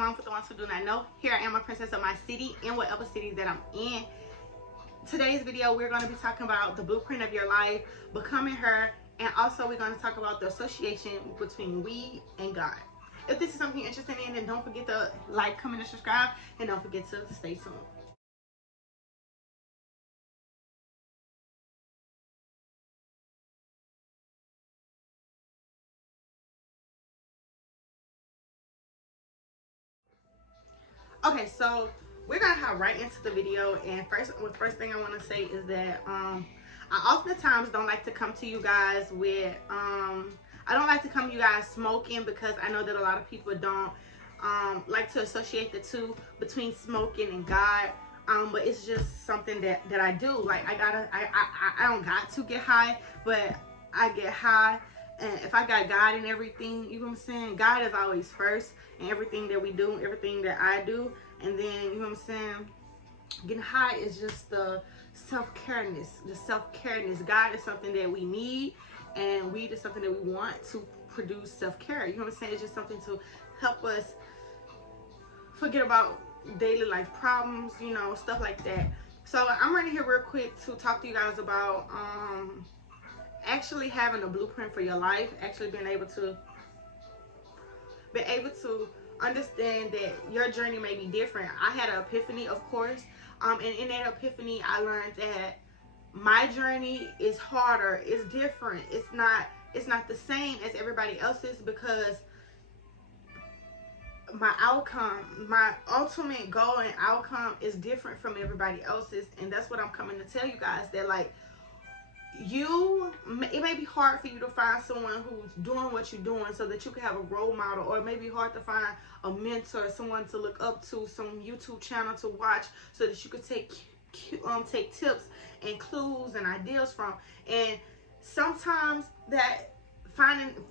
Simone for the ones who do not know. Here I am, a princess of my city in whatever city that I'm in. Today's video, we're going to be talking about the blueprint of your life, becoming her, and also we're going to talk about the association between we and God. If this is something you're interested in, then don't forget to like, comment, and subscribe, and don't forget to stay tuned. Okay, so we're gonna hop right into the video, and first thing I want to say is that I oftentimes don't like to come to you guys with I don't like to come to you guys smoking, because I know that a lot of people don't like to associate the two between smoking and God. But it's just something that I do. Like I don't got to get high, but I get high. And if I got God in everything, you know what I'm saying? God is always first in everything that we do, everything that I do. And then, you know what I'm saying? Getting high is just the self-careness. The self-careness. God is something that we need, and weed is something that we want to produce self-care. You know what I'm saying? It's just something to help us forget about daily life problems, you know, stuff like that. So I'm running here real quick to talk to you guys about actually having a blueprint for your life, actually being able to understand that your journey may be different. I had an epiphany, of course, and in that epiphany I learned that my journey is harder, it's different, it's not the same as everybody else's, because my ultimate goal and outcome is different from everybody else's. And that's what I'm coming to tell you guys, that like, it may be hard for you to find someone who's doing what you're doing so that you can have a role model, or it may be hard to find a mentor, someone to look up to, some YouTube channel to watch so that you could take tips and clues and ideas from. And sometimes that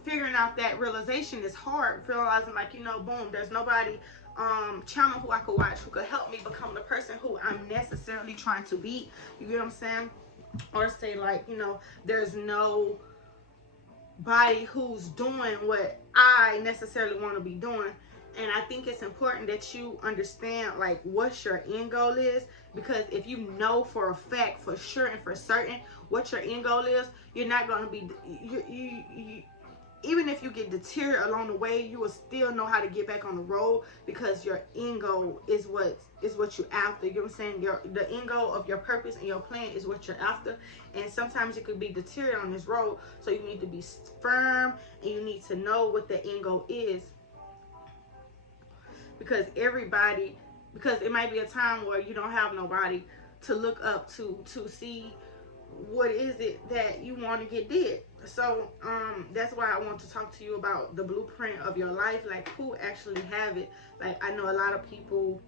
figuring out that realization is hard, realizing like, you know, boom, there's nobody channel who I could watch who could help me become the person who I'm necessarily trying to be. You get what I'm saying? Or say like, you know, there's nobody who's doing what I necessarily want to be doing. And I think it's important that you understand like what your end goal is, because if you know for a fact, for sure and for certain what your end goal is, you're not going to be even if you get deterred along the way, you will still know how to get back on the road, because your end goal is what you're after. You know what I'm saying? The end goal of your purpose and your plan is what you're after. And sometimes you could be deterred on this road, so you need to be firm and you need to know what the end goal is, because it might be a time where you don't have nobody to look up to see what is it that you want to get did. So that's why I want to talk to you about the blueprint of your life, like who actually have it. Like, I know a lot of people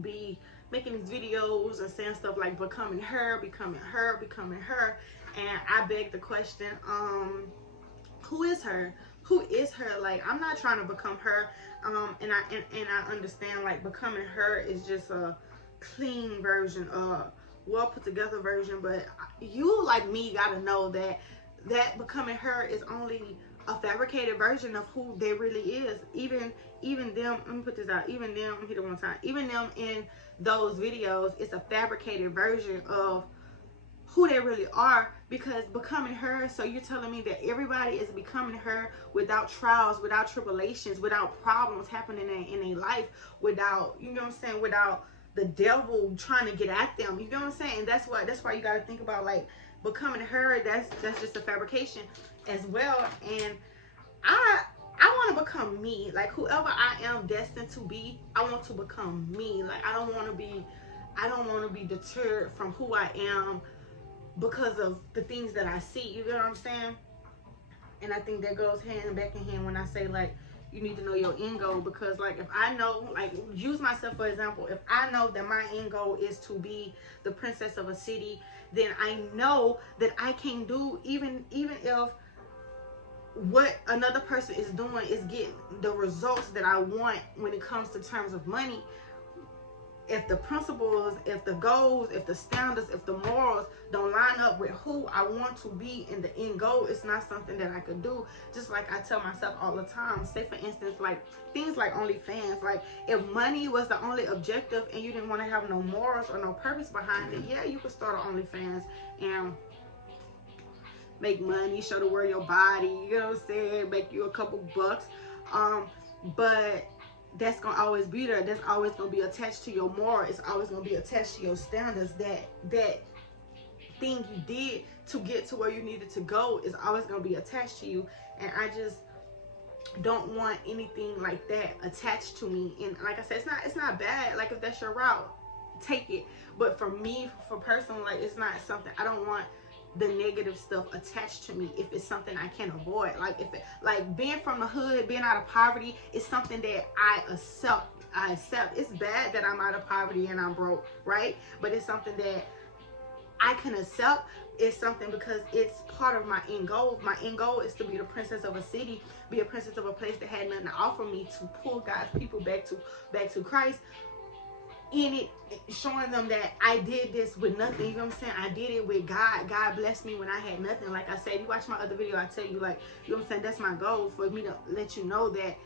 be making these videos and saying stuff like becoming her, and I beg the question, who is her? Like, I'm not trying to become her, and I understand like becoming her is just a clean version, well put together version, but you, like me, gotta know that becoming her is only a fabricated version of who they really is. Even them, let me put this out, even them, hit it one time, even them in those videos, it's a fabricated version of who they really are. Because becoming her, so you're telling me that everybody is becoming her without trials, without tribulations, without problems happening in their life, without, you know what I'm saying, without the devil trying to get at them. You know what I'm saying? That's why you got to think about like becoming her. That's just a fabrication as well. And I want to become me. Like, whoever I am destined to be, I want to become me. Like, I don't want to be deterred from who I am because of the things that I see. You know what I'm saying? And I think that goes back in hand when I say like, you need to know your end goal. Because like, if I know, like, use myself for example, if I know that my end goal is to be the princess of a city, then I know that I can do, even if what another person is doing is getting the results that I want when it comes to terms of money, if the principles, if the goals, if the standards, if the morals don't line up with who I want to be in the end goal, it's not something that I could do. Just like I tell myself all the time, say for instance, like things like OnlyFans, like if money was the only objective and you didn't want to have no morals or no purpose behind it, yeah, you could start an OnlyFans and make money, show the world your body, you know what I'm saying, make you a couple bucks. But that's gonna always be there. That's always gonna be attached to your moral. It's always gonna be attached to your standards. That thing you did to get to where you needed to go is always gonna be attached to you. And I just don't want anything like that attached to me. And like I said, it's not bad. Like if that's your route, take it. But for me, for personal, like it's not something I don't want the negative stuff attached to me if it's something I can avoid. Like if it, like being from the hood, being out of poverty is something that I accept. It's bad that I'm out of poverty and I'm broke, right? But it's something that I can accept. It's something because it's part of my end goal. My end goal is to be the princess of a city, be a princess of a place that had nothing to offer me, to pull God's people back to Christ. In it, showing them that I did this with nothing. You know what I'm saying? I did it with God. God blessed me when I had nothing. Like I said, you watch my other video, I tell you, like, you know what I'm saying? That's my goal, for me to let you know that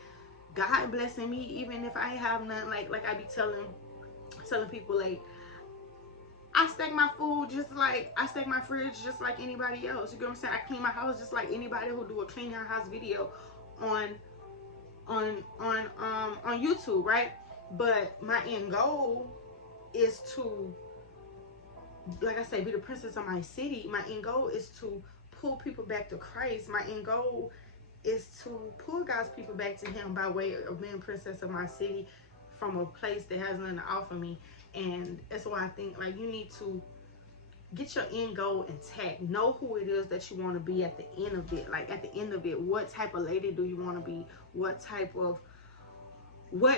God blessing me even if I have nothing. Like I be telling people, like, I stack my food just like I stack my fridge just like anybody else. You know what I'm saying? I clean my house just like anybody who do a clean your house video on YouTube, right? But my end goal is to, like I say, be the princess of my city. My end goal is to pull people back to Christ. My end goal is to pull God's people back to Him by way of being princess of my city from a place that has nothing to offer me. And that's why I think, like, you need to get your end goal intact. Know who it is that you want to be at the end of it. Like at the end of it, what type of lady do you want to be? What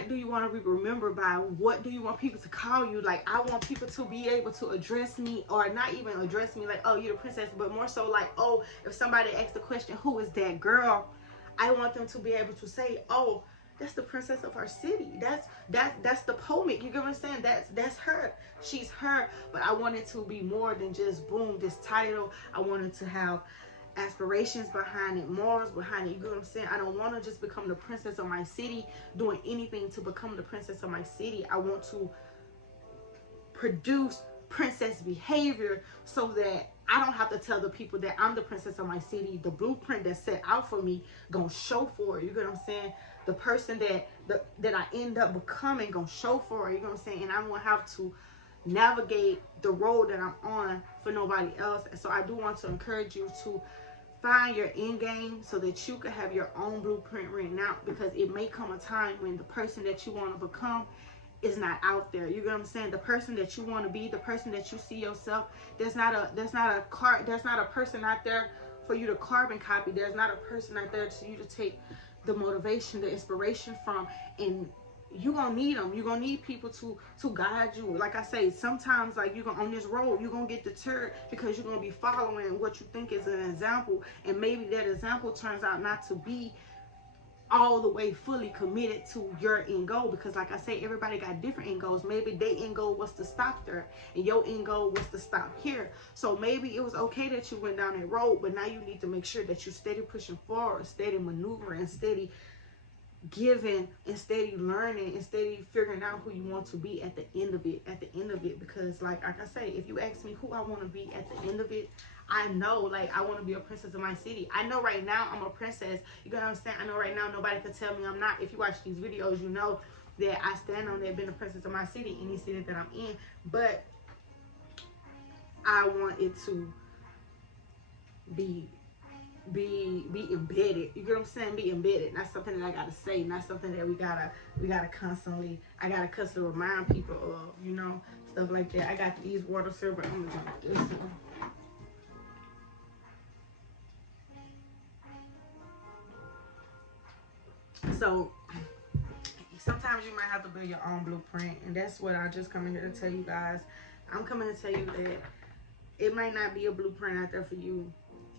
do you want to be remembered by? What do you want people to call you? Like, I want people to be able to address me, or not even address me like, oh, you're the princess, but more so like, oh, if somebody asks the question, who is that girl? I want them to be able to say, oh, that's the princess of our city. That's the poet. You get what I'm saying? That's her. She's her. But I want it to be more than just boom, this title. I want it to have aspirations behind it, morals behind it. You get what I'm saying? I don't want to just become the princess of my city doing anything to become the princess of my city. I want to produce princess behavior so that I don't have to tell the people that I'm the princess of my city. The blueprint that's set out for me gonna show for it. You get what I'm saying? The person that I end up becoming gonna show for it. You know what I'm saying? And I won't have to navigate the road that I'm on for nobody else. And so I do want to encourage you to find your end game so that you can have your own blueprint written out, because it may come a time when the person that you want to become is not out there. You get what I'm saying? The person that you want to be, the person that you see yourself, there's not a person out there for you to carbon copy. There's not a person out there for you to take the motivation, the inspiration from. And you're gonna need them. You're gonna need people to guide you. Like I say, sometimes, like, you're gonna, on this road, you're gonna get deterred because you're gonna be following what you think is an example, and maybe that example turns out not to be all the way fully committed to your end goal. Because like I say, everybody got different end goals. Maybe their end goal was to stop there and your end goal was to stop here. So maybe it was okay that you went down that road, but now you need to make sure that you steady pushing forward, steady maneuvering, steady giving, and steady learning, and steady figuring out who you want to be at the end of it. Because like I say, if you ask me who I want to be at the end of it, I know, like, I want to be a princess of my city. I know right now I'm a princess. You know what I'm saying? I know right now nobody can tell me I'm not. If you watch these videos, you know that I stand on that being a princess of my city, any city that I'm in. But I want it to be embedded. You get what I'm saying? Be embedded. Not something that I gotta say. Not something that we gotta constantly. I gotta constantly remind people of. You know, stuff like that. I got these water syrup, but I'm gonna drink this one. So sometimes you might have to build your own blueprint, and that's what I just come in here to tell you guys. I'm coming to tell you that it might not be a blueprint out there for you.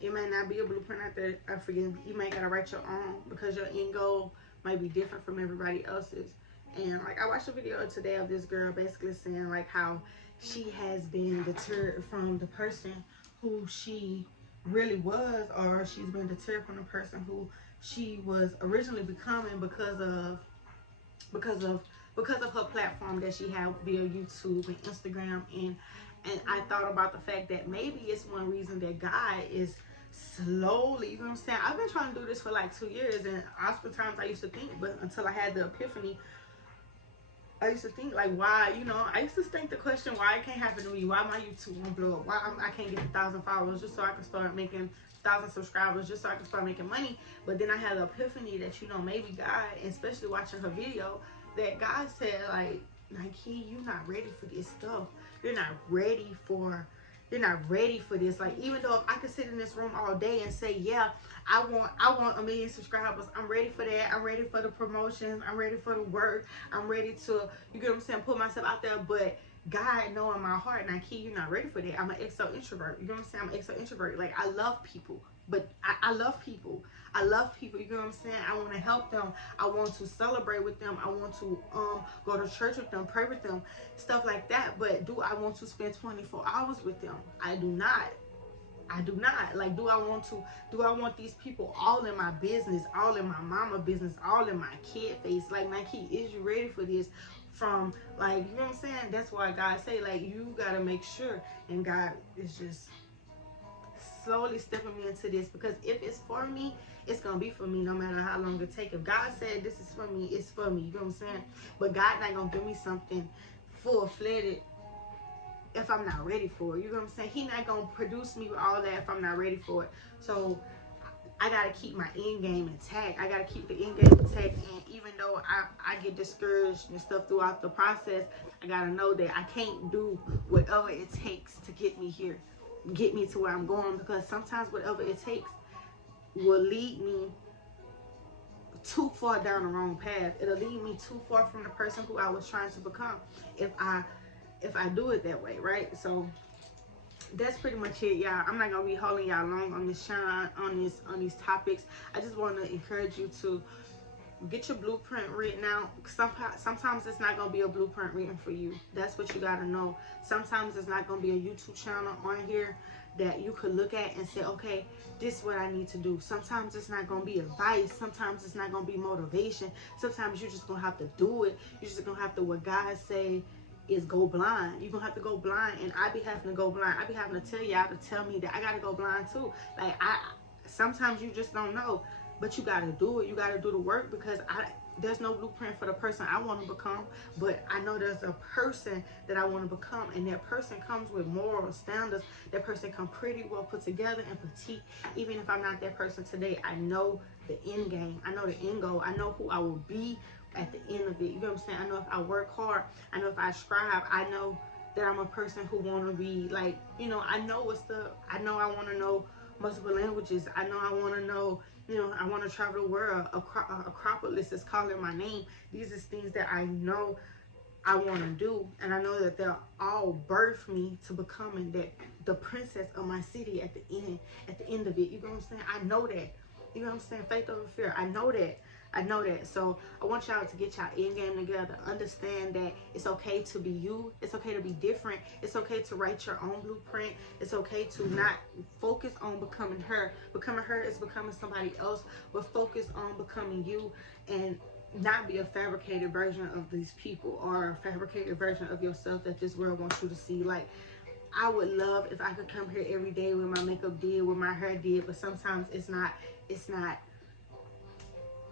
It might not be a blueprint out there for you. You might gotta write your own, because your end goal might be different from everybody else's. And like I watched a video today of this girl basically saying like how she has been deterred from the person who she really was, or she's been deterred from the person who she was originally becoming because of because of her platform that she had via YouTube and Instagram. And I thought about the fact that maybe it's one reason that God is slowly, you know what I'm saying? I've been trying to do this for like 2 years, and oftentimes I used to think, but until I had the epiphany, I used to think like, why, I used to think the question, why it can't happen to me? Why my YouTube won't blow up? Why I can't get 1,000 followers just so I can start making 1,000 subscribers just so I can start making money? But then I had the epiphany that, maybe God, especially watching her video, that God said like, Nike, you're not ready for this stuff. You're not ready for you're not ready for this. Like, even though if I could sit in this room all day and say, yeah, I want 1 million subscribers. I'm ready for that. I'm ready for the promotions. I'm ready for the work. I'm ready to, you get what I'm saying, put myself out there. But God know in my heart, Nike, you're not ready for that. I'm an exo introvert. You know what I'm saying? I'm an exo introvert. Like, I love people. But I love people. I love people. You know what I'm saying? I want to help them. I want to celebrate with them. I want to go to church with them, pray with them, stuff like that. But do I want to spend 24 hours with them? I do not. I do not. Like, do I want these people all in my business, all in my mama business, all in my kid face? Like, Nike, is you ready for this? From, like, you know what I'm saying? That's why God say, like, you gotta make sure. And God is just slowly stepping me into this, because if it's for me, it's gonna be for me no matter how long it takes. If God said this is for me, it's for me. You know what I'm saying? But God not gonna give me something full-fledged if I'm not ready for it. You know what I'm saying? He not gonna produce me with all that if I'm not ready for it. So I gotta keep my end game intact. I gotta keep the end game intact. And even though I get discouraged and stuff throughout the process, I gotta know that I can't do whatever it takes to get me here, get me to where I'm going, because sometimes whatever it takes will lead me too far down the wrong path. It'll lead me too far from the person who I was trying to become if I do it that way, right? So that's pretty much it, y'all. I'm not gonna be holding y'all long on this channel, on these topics. I just want to encourage you to get your blueprint written out. Sometimes it's not gonna be a blueprint written for you. That's what you gotta know. Sometimes it's not gonna be a YouTube channel on here that you could look at and say, okay, this is what I need to do. Sometimes it's not gonna be advice. Sometimes it's not gonna be motivation. Sometimes you're just gonna have to do it. You're just gonna have to, what God say is, go blind. You're gonna have to go blind. And I be having to go blind. I be having to tell y'all to tell me that I gotta go blind too. Like, sometimes you just don't know, but you gotta do it. You gotta do the work, because there's no blueprint for the person I want to become, but I know there's a person that I want to become, and that person comes with moral standards. That person come pretty well put together and petite. Even if I'm not that person today, I know the end game. I know the end goal. I know who I will be at the end of it. You know what I'm saying? I know if I work hard, I know if I strive, I know that I'm a person who want to be like, I know I know I want to know multiple languages. I know I want to know, I want to travel the world. Acropolis is calling my name. These are things that I know I want to do, and I know that they'll all birth me to becoming the princess of my city at the end of it. You know what I'm saying? I know that. You know what I'm saying? Faith over fear. I know that. I know that. So I want y'all to get y'all end game together. Understand that it's okay to be you. It's okay to be different. It's okay to write your own blueprint. It's okay to not focus on becoming her. Becoming her is becoming somebody else, but focus on becoming you, and not be a fabricated version of these people, or a fabricated version of yourself that this world wants you to see. Like, I would love if I could come here every day with my makeup did, with my hair did, but sometimes it's not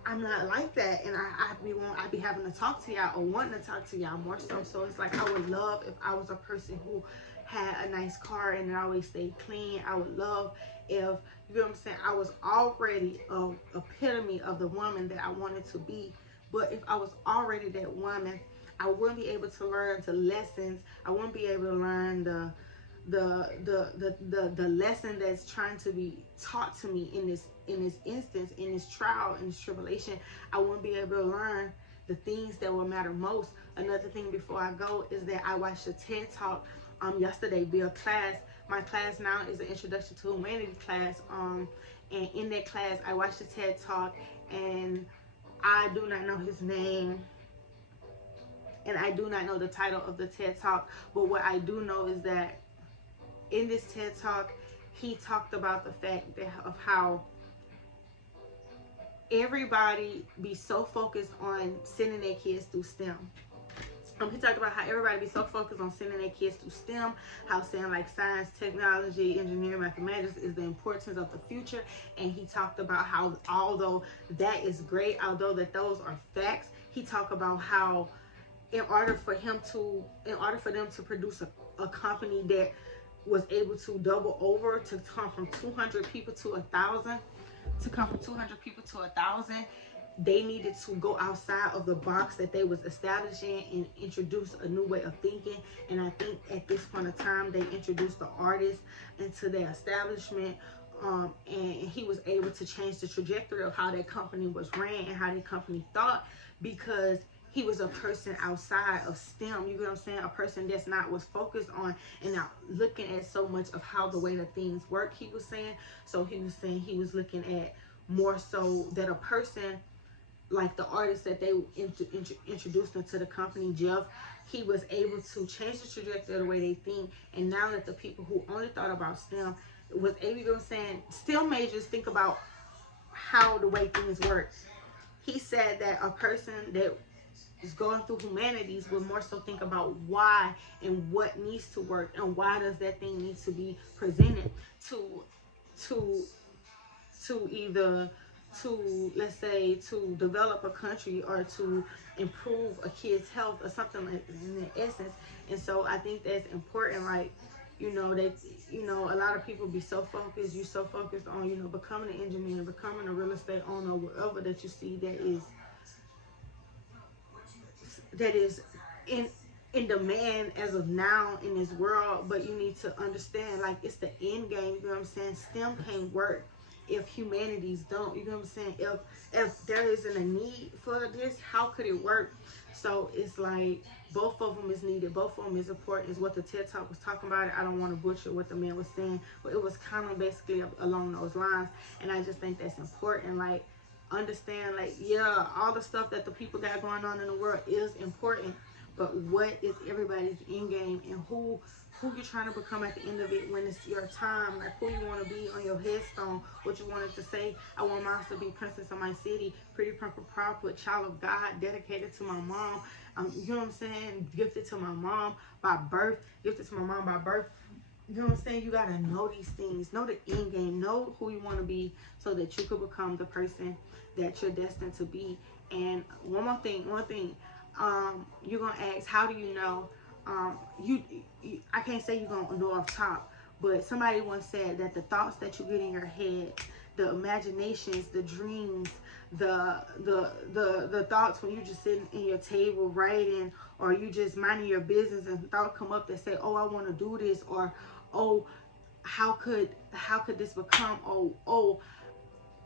I'm not like that, and I be having to talk to y'all, or wanting to talk to y'all more so. So it's like, I would love if I was a person who had a nice car and it always stayed clean. I would love if, you know what I'm saying, I was already a epitome of the woman that I wanted to be. But if I was already that woman, I wouldn't be able to learn the lessons. I wouldn't be able to learn the lesson that's trying to be taught to me in this instance, in this trial, in this tribulation. I wouldn't be able to learn the things that will matter most. Another thing before I go is that I watched a TED talk yesterday via class. My class now is an introduction to humanity class, and in that class I watched a TED talk, and I do not know his name. And I do not know the title of the TED Talk, but what I do know is that in this TED Talk, he talked about the fact that, of how everybody be so focused on sending their kids through STEM. He talked about how everybody be so focused on sending their kids through STEM, how saying like science, technology, engineering, mathematics is the importance of the future. And he talked about how although that is great, although that those are facts, he talked about how in order for them to produce a company that was able to double over to come from 200 people to 1,000, to come from 200 people to 1,000, they needed to go outside of the box that they was establishing and introduce a new way of thinking. And I think at this point of time, they introduced the artist into their establishment. And he was able to change the trajectory of how that company was ran and how that company thought, because he was a person outside of STEM. You get what I'm saying? A person that's not was focused on and not looking at so much of how the way that things work, he was saying. So he was saying he was looking at more so that a person like the artist that they introduced into the company, Jeff, he was able to change the trajectory of the way they think. And now that the people who only thought about STEM was able, you know what I'm saying, STEM majors think about how the way things work. He said that a person that is going through humanities would more so think about why and what needs to work and why does that thing need to be presented to to either to, let's say, to develop a country or to improve a kid's health or something like that in essence. And so I think that's important. Like, that a lot of people be so focused, you so focused on, becoming an engineer, becoming a real estate owner, whatever that you see that is in demand as of now in this world. But you need to understand, like, it's the end game. You know what I'm saying? STEM can't work if humanities don't. You know what I'm saying? If there isn't a need for this, how could it work? So it's like both of them is needed. Both of them is important. Is what the TED Talk was talking about. I don't want to butcher what the man was saying, but it was kind of basically along those lines. And I just think that's important. Like, understand, like, yeah, all the stuff that the people got going on in the world is important, but what is everybody's end game, and who you're trying to become at the end of it when it's your time, like who you want to be on your headstone, what you wanted to say. I want mine to be princess of my city, pretty, purple, proud, put child of God, dedicated to my mom. You know what I'm saying? Gifted to my mom by birth, gifted to my mom by birth. You know what I'm saying? You gotta know these things, know the end game, know who you want to be, so that you could become the person that you're destined to be. And one thing, you're gonna ask, how do you know? You I can't say you're gonna know off top, but somebody once said that the thoughts that you get in your head, the imaginations, the dreams, the thoughts when you just sitting in your table writing, or you just minding your business and thought come up that say, oh, I want to do this, or oh, how could this become, oh,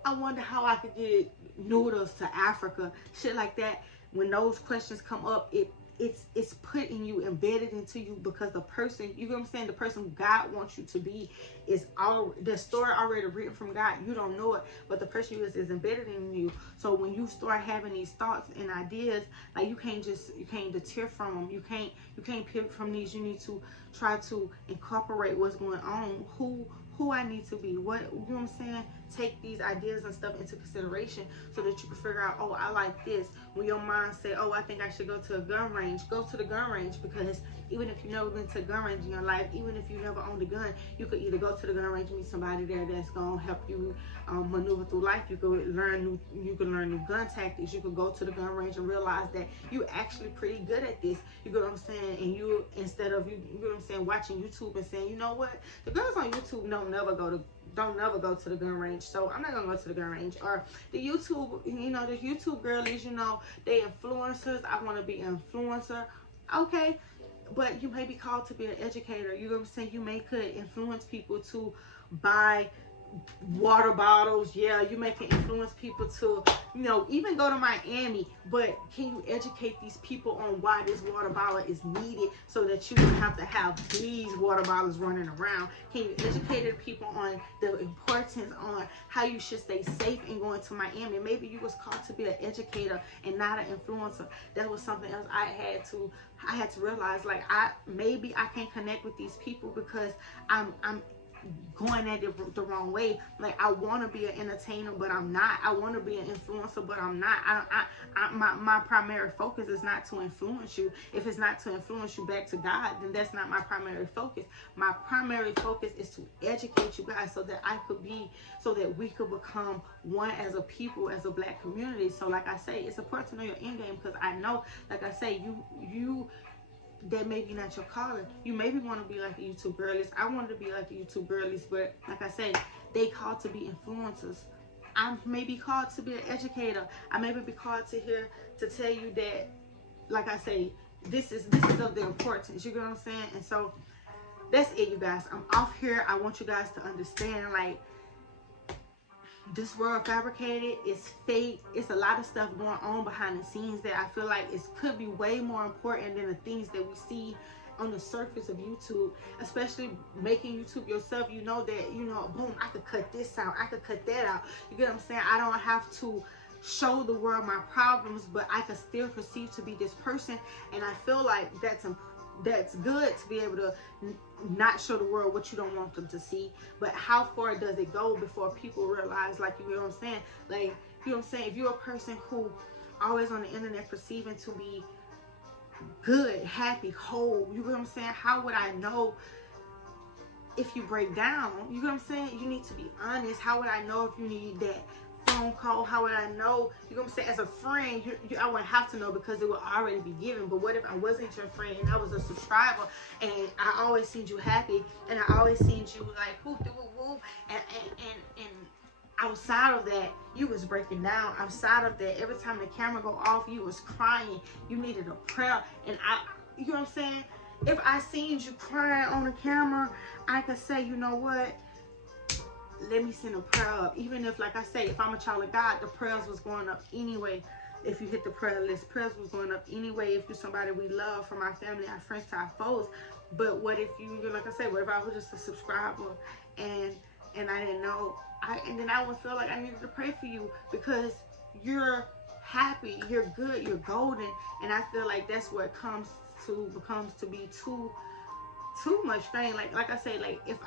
I wonder how I could get noodles to Africa, shit like that. When those questions come up, it's put in you, embedded into you, because the person, you know what I'm saying, the person God wants you to be is all the story already written from God. You don't know it, but the person you is embedded in you. So when you start having these thoughts and ideas, like you can't deter from them. You can't pivot from these. You need to try to incorporate what's going on, who I need to be, what, you know what I'm saying? Take these ideas and stuff into consideration so that you can figure out, oh, I like this. When your mind say, oh, I think I should go to a gun range, go to the gun range, because even if you've never been to a gun range in your life, even if you never owned a gun, you could either go to the gun range and meet somebody there that's gonna help you maneuver through life. You could learn new gun tactics. You could go to the gun range and realize that you're actually pretty good at this. You know what I'm saying? And you, instead of you know what I'm saying, watching YouTube and saying, you know what, the girls on YouTube don't never go to the gun range, so I'm not gonna go to the gun range. Or the YouTube girlies, they influencers. I want to be an influencer. Okay, but you may be called to be an educator. You know what I'm saying? You may could influence people to buy water bottles. Yeah, you may can influence people to, even go to Miami, but can you educate these people on why this water bottle is needed so that you don't have to have these water bottles running around? Can you educate the people on the importance on how you should stay safe in going to Miami? Maybe you was called to be an educator and not an influencer. That was something else I had to realize. Like, maybe I can't connect with these people because I'm going at it the wrong way. Like, I want to be an entertainer, but I'm not. I want to be an influencer, but I'm not. My primary focus is not to influence you. If it's not to influence you back to God, then that's not my primary focus. My primary focus is to educate you guys so that we could become one as a people, as a black community. So like I say, it's important to know your end game, because I know, like I say, you that may be not your calling. You maybe want to be like the YouTube girlies. I wanted to be like the YouTube girlies, but like I said, they called to be influencers. I may be called to be an educator. I may be called to here to tell you that, like I say, this is of the importance. You get what I'm saying? And so that's it, you guys. I'm off here. I want you guys to understand, like, this world fabricated, it's fake, it's a lot of stuff going on behind the scenes that I feel like it could be way more important than the things that we see on the surface of YouTube. Especially making YouTube yourself, you know that, boom, I could cut this out, I could cut that out. You get what I'm saying? I don't have to show the world my problems, but I can still perceive to be this person. And I feel like that's good, to be able to not show the world what you don't want them to see. But how far does it go before people realize, like, you know what I'm saying? Like, you know what I'm saying? If you're a person who always on the internet perceiving to be good, happy, whole, you know what I'm saying? How would I know if you break down? You know what I'm saying? You need to be honest. How would I know if you need that phone call? How would I know? You know what I'm saying? As a friend, I wouldn't have to know because it would already be given. But what if I wasn't your friend and I was a subscriber and I always seen you happy and I always seen you like whoop de whoop whoop, and outside of that you was breaking down. Outside of that, every time the camera go off you was crying. You needed a prayer, and you know what I'm saying? If I seen you crying on the camera, I could say, you know what? Let me send a prayer up. Even if, like I say, if I'm a child of God, the prayers was going up anyway. If you hit the prayer list, prayers was going up anyway. If you're somebody we love, from our family, our friends to our foes. But what if you, like I say, what if I was just a subscriber and I didn't know? And then I would feel like I needed to pray for you because you're happy, you're good, you're golden, and I feel like that's what becomes to be too much fame. Like I say, like if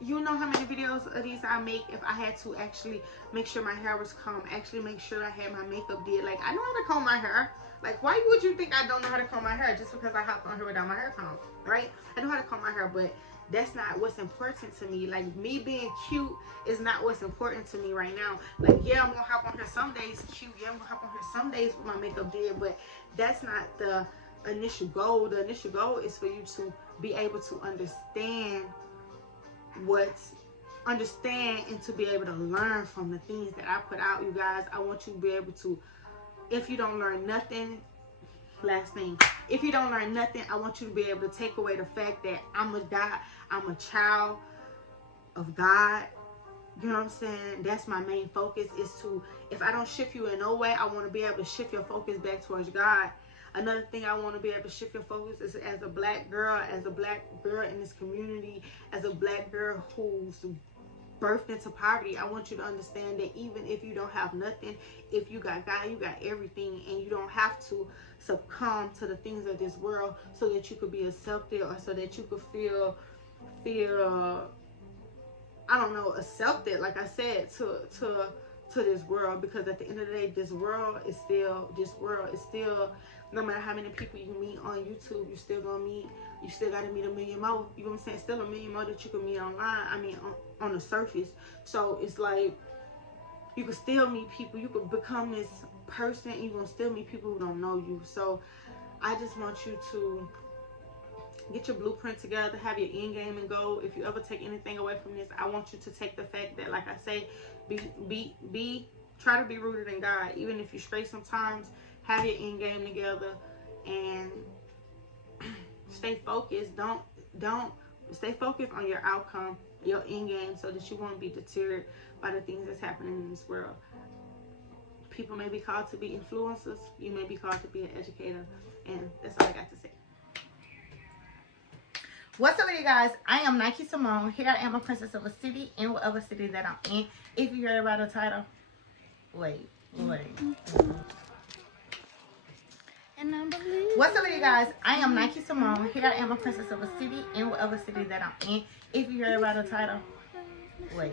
you know how many videos of these I make if I had to actually make sure my hair was combed, actually make sure I had my makeup did. Like, I know how to comb my hair. Like, why would you think I don't know how to comb my hair just because I hop on here without my hair combed, right? I know how to comb my hair, but that's not what's important to me. Like, me being cute is not what's important to me right now. Like, yeah, I'm gonna hop on here some days cute. Yeah, I'm gonna hop on here some days with my makeup did, but that's not the initial goal. The initial goal is for you to be able to understand and to be able to learn from the things that I put out. You guys, I want you to be able to, if you don't learn nothing, last thing, if you don't learn nothing, I want you to be able to take away the fact that I'm a child of God. You know what I'm saying? That's my main focus, is to, if I don't shift you in no way, I want to be able to shift your focus back towards God. Another thing I want to be able to shift your focus is, as a black girl in this community, as a black girl who's birthed into poverty, I want you to understand that even if you don't have nothing, if you got God, you got everything, and you don't have to succumb to the things of this world so that you could be accepted, or so that you could feel I don't know, accepted, like I said, to this world. Because at the end of the day, this world is still, no matter how many people you meet on YouTube, you still gotta meet a million more. You know what I'm saying? Still a million more that you can meet online. I mean, on the surface. So it's like, you can still meet people. You can become this person, and you're gonna still meet people who don't know you. So I just want you to get your blueprint together, have your end game and goal. If you ever take anything away from this, I want you to take the fact that, like I say, try to be rooted in God. Even if you stray sometimes, have your end game together and stay focused. Don't stay focused on your outcome. your end game so that you won't be deterred by the things that's happening in this world. People may be called to be influencers. You may be called to be an educator. And that's all I got to say. What's up with you guys? I am Nike Simone. Here I am, a princess of a city in whatever city that I'm in. If you heard about the title, wait. What's up with you guys? I am Nike Simone. Here I am, a princess of a city in whatever city that I'm in. If you heard about the title, wait.